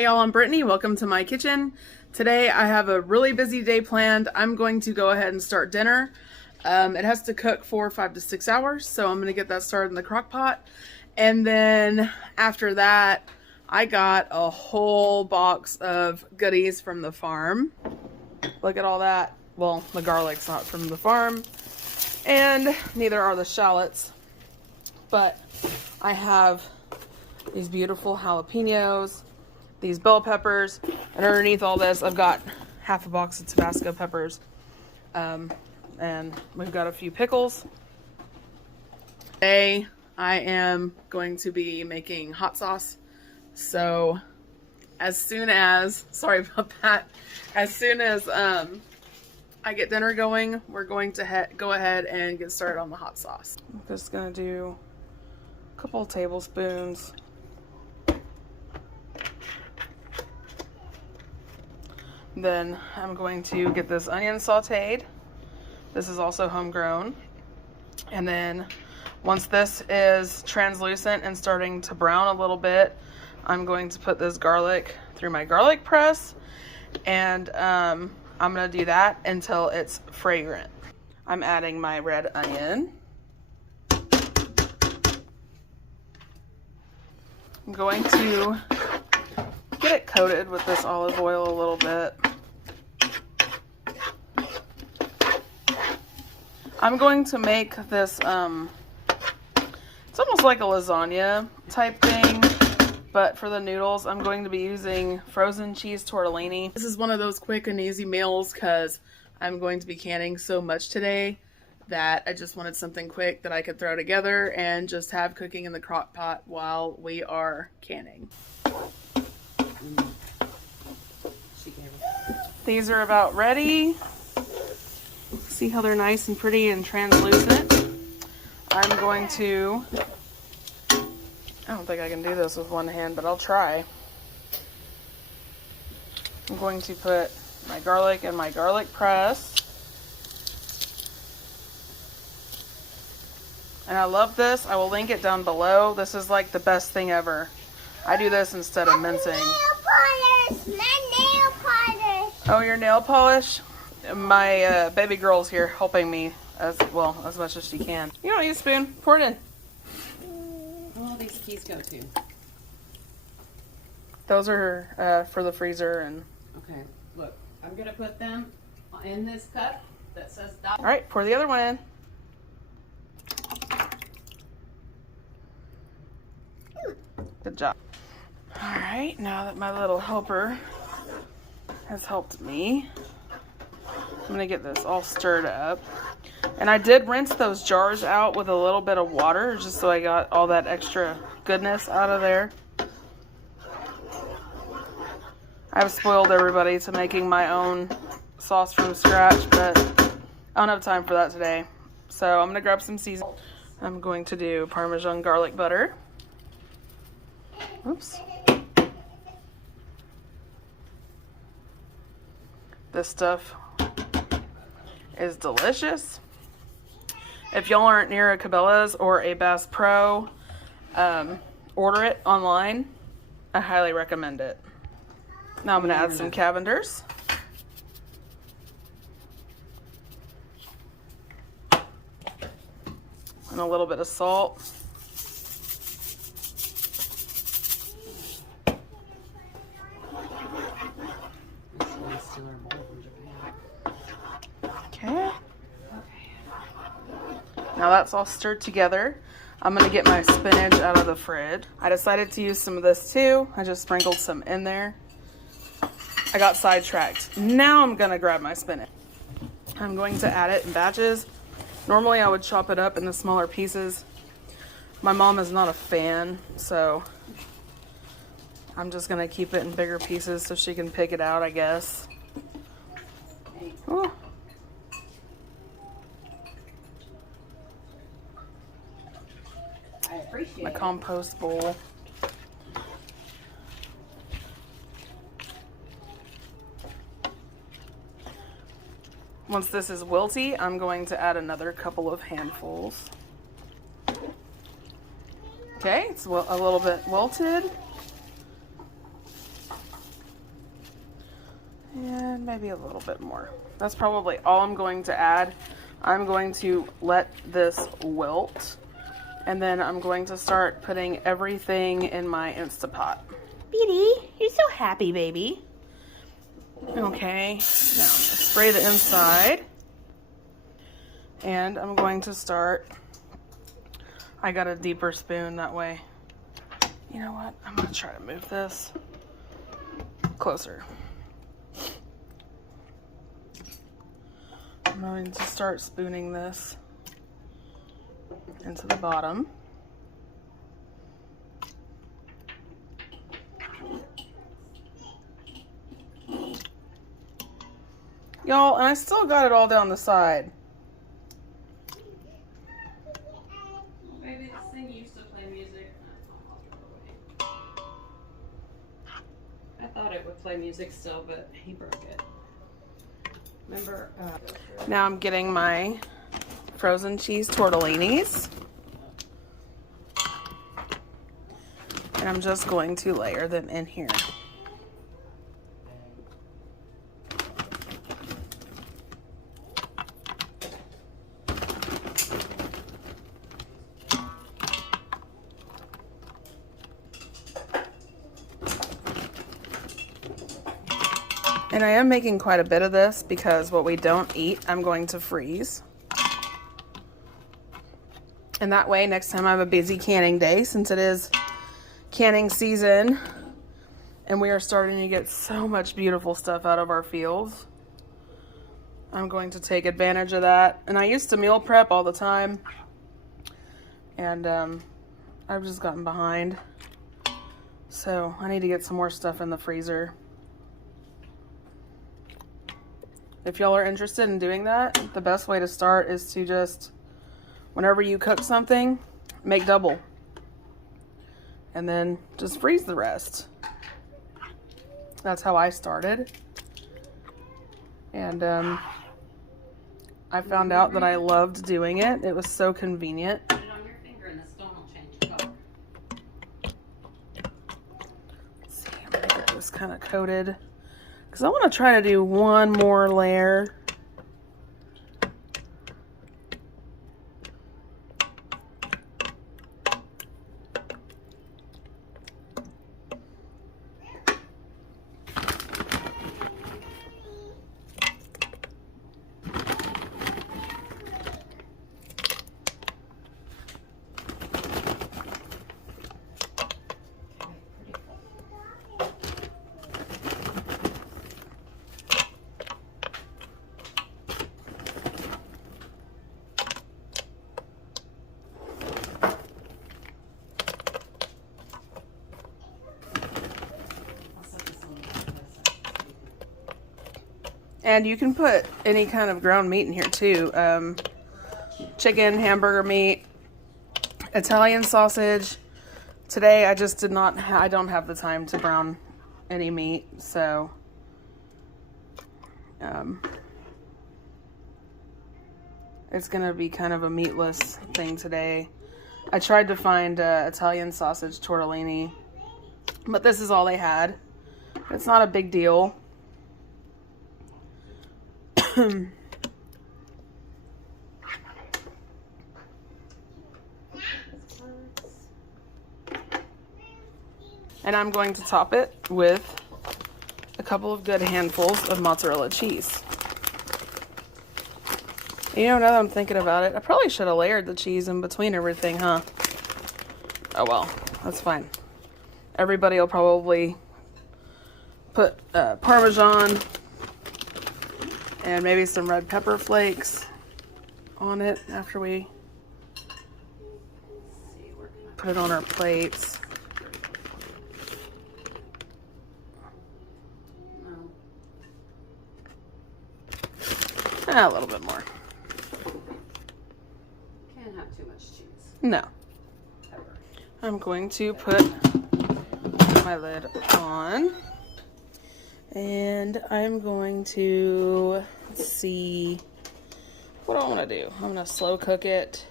Hey y'all, I'm Brittany. Welcome to my kitchen. Today I have a really busy day planned. I'm going to go ahead and start dinner. It has to cook for 5 to 6 hours, so I'm going to get that started in the crock pot. And then after that, I got a whole box of goodies from the farm. Look at all that. Well, the garlic's not from the farm, and neither are the shallots. But I have these beautiful jalapenos, these bell peppers, and underneath all this I've got half a box of Tabasco peppers, and we've got a few pickles. Today I am going to be making hot sauce, so as soon as, sorry about that, as soon as I get dinner going, we're going to go ahead and get started on the hot sauce. I'm just gonna do a couple tablespoons. Then I'm going to get this onion sauteed. This is also homegrown. And then once this is translucent and starting to brown a little bit, I'm going to put this garlic through my garlic press, and I'm going to do that until it's fragrant. I'm adding my red onion. I'm going to get it coated with this olive oil a little bit. I'm going to make this, it's almost like a lasagna type thing, but for the noodles, I'm going to be using frozen cheese tortellini. This is one of those quick and easy meals because I'm going to be canning so much today that I just wanted something quick that I could throw together and just have cooking in the crock pot while we are canning. These are about ready. See how they're nice and pretty and translucent. I'm going to, I don't think I can do this with one hand, but I'll try. I'm going to put my garlic in my garlic press. And I love this. I will link it down below. This is like the best thing ever. I do this instead of mincing. My nail polish. Oh, your nail polish? My baby girl's here helping me as much as she can. You don't need a spoon. Pour it in. Where will these keys go to? Those are for the freezer. And Okay, look, I'm gonna put them in this cup that says dollar. all right, pour the other one in. Good job. All right, now that my little helper has helped me, I'm gonna get this all stirred up. And I did rinse those jars out with a little bit of water just so I got all that extra goodness out of there. I've spoiled everybody to making my own sauce from scratch, but I don't have time for that today. So I'm gonna grab some seasoning. I'm going to do Parmesan garlic butter. Oops. This stuff is delicious. If y'all aren't near a Cabela's or a Bass Pro, order it online. I highly recommend it. Now I'm going to add some Cavenders. And a little bit of salt. Okay. Now that's all stirred together. I'm gonna get my spinach out of the fridge. I decided to use some of this too. I just sprinkled some in there. I got sidetracked. Now I'm gonna grab my spinach. I'm going to add it in batches. Normally I would chop it up into smaller pieces. My mom is not a fan, so I'm just gonna keep it in bigger pieces so she can pick it out, I guess. Ooh. I appreciate My it. compost bowl. Once this is wilty, I'm going to add another couple of handfuls. Okay, it's a little bit wilted. And maybe a little bit more. That's probably all I'm going to add. I'm going to let this wilt, and then I'm going to start putting everything in my Instapot. Beady, you're so happy, baby. Okay, now I'm gonna spray the inside, and I'm going to start. I got a deeper spoon that way. You know what? I'm gonna try to move this closer. I'm going to start spooning this into the bottom. Y'all, and I still got it all down the side. Maybe this thing used to play music. I thought it would play music still, but he broke it. Remember? Now I'm getting my frozen cheese tortellinis. And I'm just going to layer them in here. And I am making quite a bit of this because what we don't eat, I'm going to freeze. And that way, next time I have a busy canning day, since it is canning season, and we are starting to get so much beautiful stuff out of our fields, I'm going to take advantage of that. And I used to meal prep all the time, and I've just gotten behind. So I need to get some more stuff in the freezer. If y'all are interested in doing that, the best way to start is to just, whenever you cook something, make double. And then just freeze the rest. That's how I started. And I found out that I loved doing it. It was so convenient. Put it on your finger and the stone will change color. Let's see, I'm gonna get this kind of coated. Because I want to try to do one more layer. And you can put any kind of ground meat in here too. Chicken, hamburger meat, Italian sausage. Today I just did not, I don't have the time to brown any meat, so it's gonna be kind of a meatless thing today. I tried to find Italian sausage tortellini, but this is all they had. It's not a big deal. And I'm going to top it with a couple of good handfuls of mozzarella cheese. You know, now that I'm thinking about it, I probably should have layered the cheese in between everything, huh? Oh well, that's fine. Everybody will probably put Parmesan and maybe some red pepper flakes on it after we put it on our plates. A little bit more. Can't have too much cheese. No. Pepper. I'm going to put my lid on. And I'm going to, let's see, what do I want to do? I'm going to slow cook it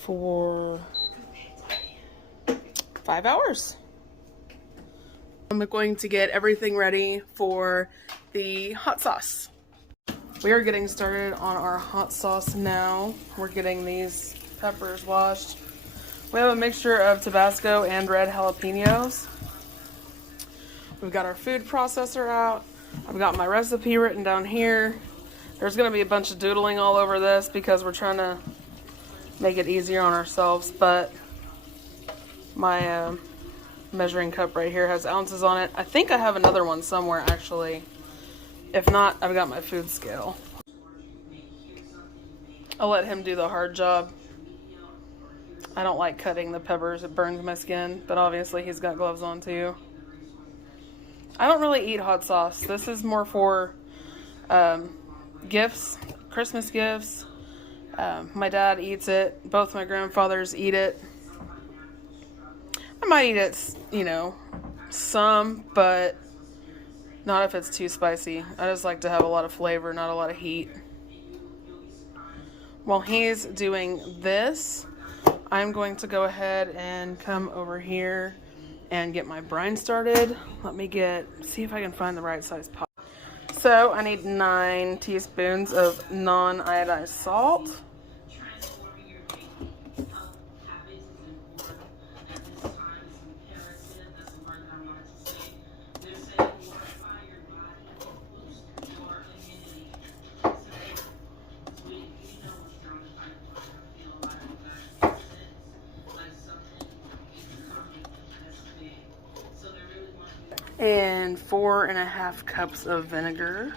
for 5 hours. I'm going to get everything ready for the hot sauce. We are getting started on our hot sauce now. We're getting these peppers washed. We have a mixture of Tabasco and red jalapenos. We've got our food processor out. I've got my recipe written down here. There's going to be a bunch of doodling all over this because we're trying to make it easier on ourselves, but my measuring cup right here has ounces on it. I think I have another one somewhere actually. If not, I've got my food scale. I'll let him do the hard job. I don't like cutting the peppers, it burns my skin, but obviously he's got gloves on too. I don't really eat hot sauce. This is more for gifts, Christmas gifts. My dad eats it. Both my grandfathers eat it. I might eat it, you know, some, but not if it's too spicy. I just like to have a lot of flavor, not a lot of heat. While he's doing this, I'm going to go ahead and come over here and get my brine started. Let me see if I can find the right size pot. So I need 9 teaspoons of non-iodized salt. And 4.5 cups of vinegar.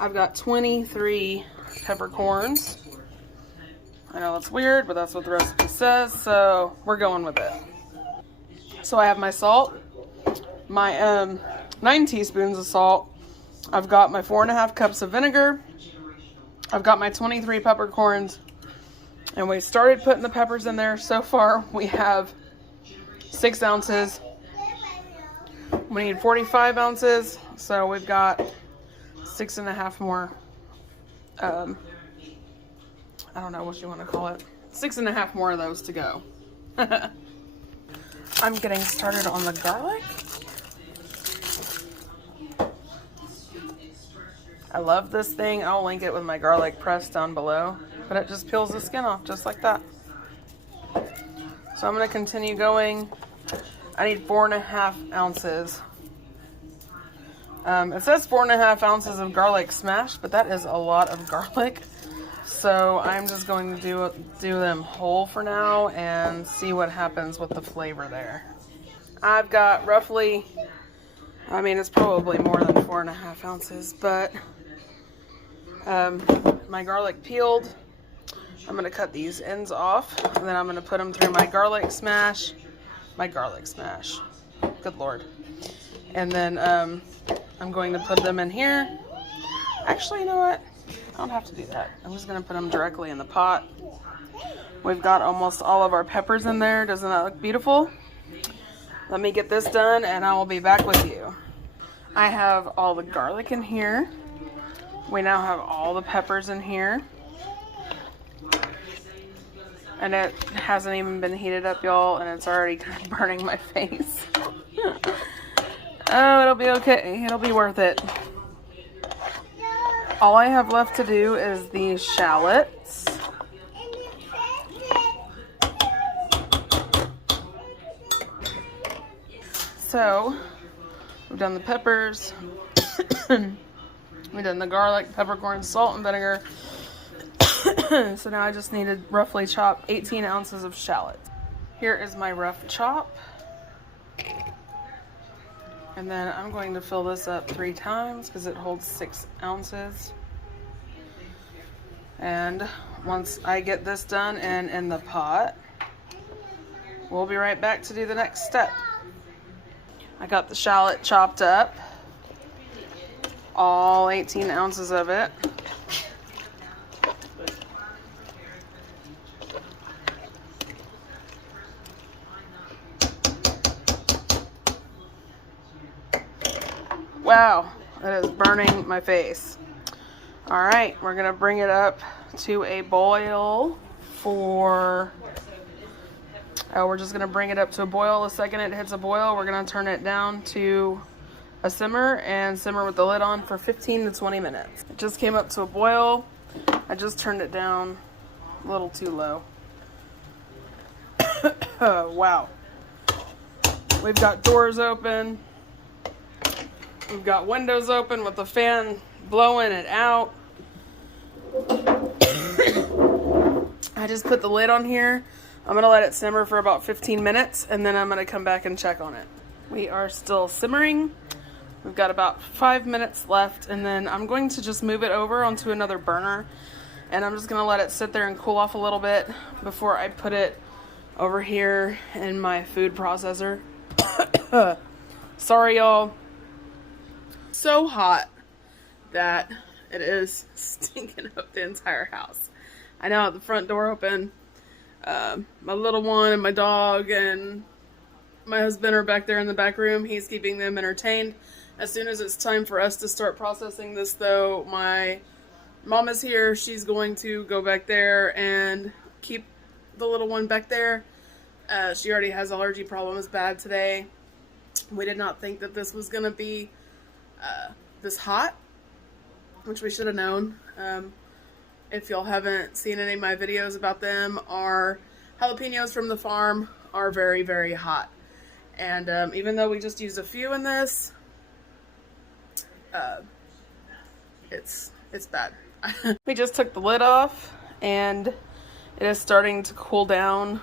I've got 23 peppercorns. I know it's weird, but that's what the recipe says, so we're going with it. So I have my salt, my 9 teaspoons of salt. I've got my 4.5 cups of vinegar. I've got my 23 peppercorns, and we started putting the peppers in there. So far, we have 6 ounces. We need 45 ounces, so we've got 6.5 more, I don't know what you want to call it, 6.5 more of those to go. I'm getting started on the garlic. I love this thing. I'll link it with my garlic press down below, but it just peels the skin off just like that. So I'm going to continue going. I need 4.5 ounces. It says 4.5 ounces of garlic smashed, but that is a lot of garlic. So I'm just going to do them whole for now and see what happens with the flavor there. I've got roughly, I mean, it's probably more than 4.5 ounces, but my garlic peeled. I'm going to cut these ends off, and then I'm going to put them through my garlic smash. Good Lord. And then I'm going to put them in here. Actually, you know what? I don't have to do that. I'm just going to put them directly in the pot. We've got almost all of our peppers in there. Doesn't that look beautiful? Let me get this done and I will be back with you. I have all the garlic in here. We now have all the peppers in here. And it hasn't even been heated up, y'all, and it's already kind of burning my face. Oh, it'll be okay. It'll be worth it. All I have left to do is the shallots. So, we've done the peppers. We've done the garlic, peppercorns, salt, and vinegar. So now I just need to roughly chop 18 ounces of shallots. Here is my rough chop. And then I'm going to fill this up 3 times because it holds 6 ounces. And once I get this done and in the pot, we'll be right back to do the next step. I got the shallot chopped up, all 18 ounces of it. Wow, that is burning my face. All right, we're gonna bring it up to a boil for, we're just gonna bring it up to a boil. The second it hits a boil, we're gonna turn it down to a simmer and simmer with the lid on for 15 to 20 minutes. It just came up to a boil. I just turned it down a little too low. Wow. We've got doors open. We've got windows open with the fan blowing it out. I just put the lid on here. I'm gonna let it simmer for about 15 minutes and then I'm gonna come back and check on it. We are still simmering. We've got about 5 minutes left and then I'm going to just move it over onto another burner and I'm just gonna let it sit there and cool off a little bit before I put it over here in my food processor. Sorry, y'all. So hot that it is stinking up the entire house. I now have the front door open. My little one and my dog and my husband are back there in the back room. He's keeping them entertained. As soon as it's time for us to start processing this though, my mom is here. She's going to go back there and keep the little one back there. She already has allergy problems bad today. We did not think that this was gonna be this hot, which we should have known. If y'all haven't seen any of my videos about them, our jalapenos from the farm are very, very hot. And even though we just used a few in this, it's bad. We just took the lid off and it is starting to cool down.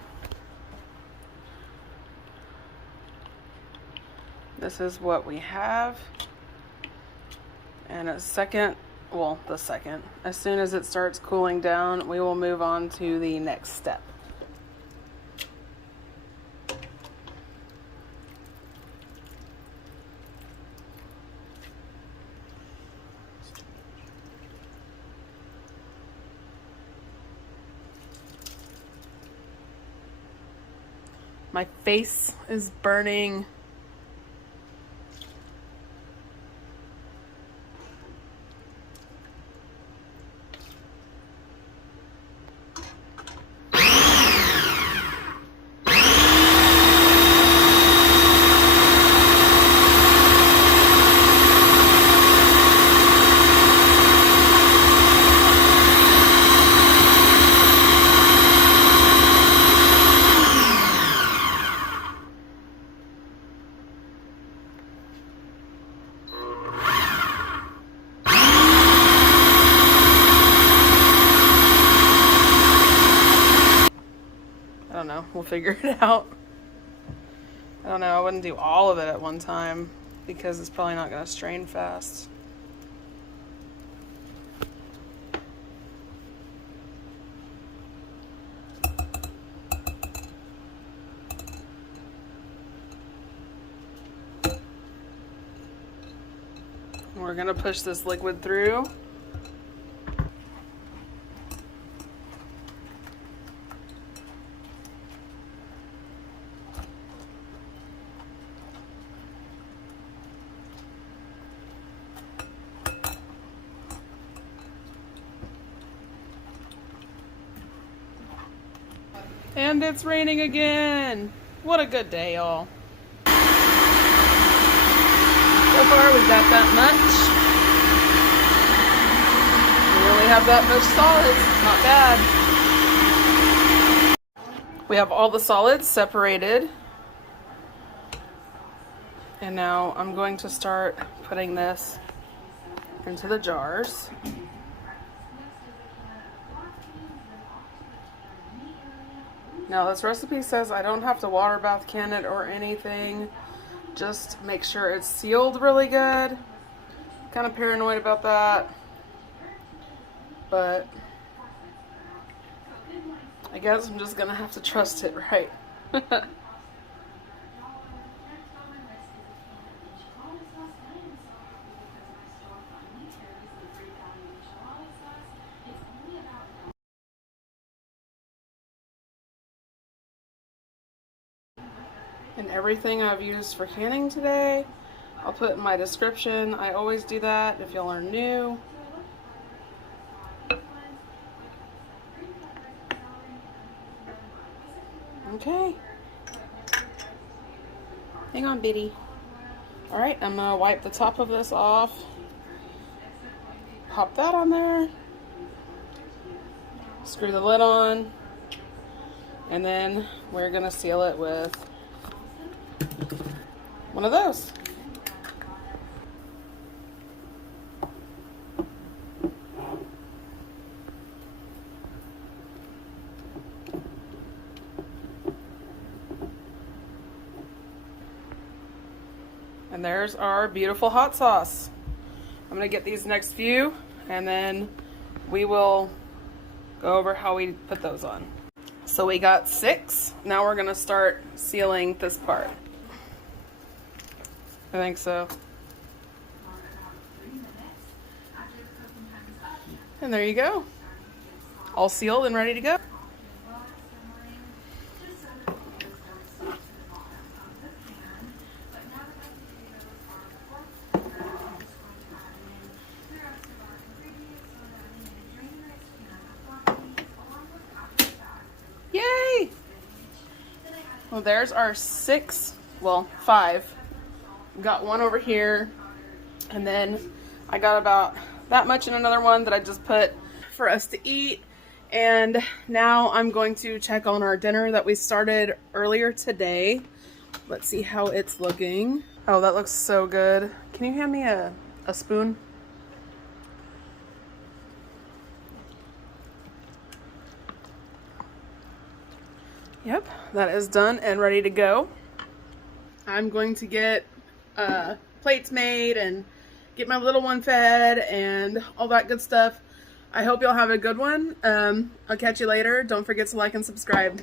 This is what we have. And as soon as it starts cooling down, we will move on to the next step. My face is burning. I don't know, we'll figure it out. I don't know, I wouldn't do all of it at one time because it's probably not going to strain fast. We're going to push this liquid through. And it's raining again. What a good day, y'all. So far, we've got that much. We only have that much solids. Not bad. We have all the solids separated. And now I'm going to start putting this into the jars. Now this recipe says I don't have to water bath can it or anything. Just make sure it's sealed really good. Kind of paranoid about that. But I guess I'm just gonna have to trust it, right? And everything I've used for canning today, I'll put in my description. I always do that if y'all are new. Okay. Hang on, Biddy. Alright, I'm gonna wipe the top of this off. Pop that on there. Screw the lid on. And then we're gonna seal it with one of those. And there's our beautiful hot sauce. I'm gonna get these next few and then we will go over how we put those on. So we got 6. Now we're gonna start sealing this part. I think so. And there you go. All sealed and ready to go. Yay! Well, there's our 6, well, 5. Got one over here, and then I got about that much in another one that I just put for us to eat. And now I'm going to check on our dinner that we started earlier today. Let's see how it's looking. Oh, that looks so good. Can you hand me a spoon? Yep, that is done and ready to go. I'm going to get plates made and get my little one fed and all that good stuff. I hope y'all have a good one. I'll catch you later. Don't forget to like and subscribe.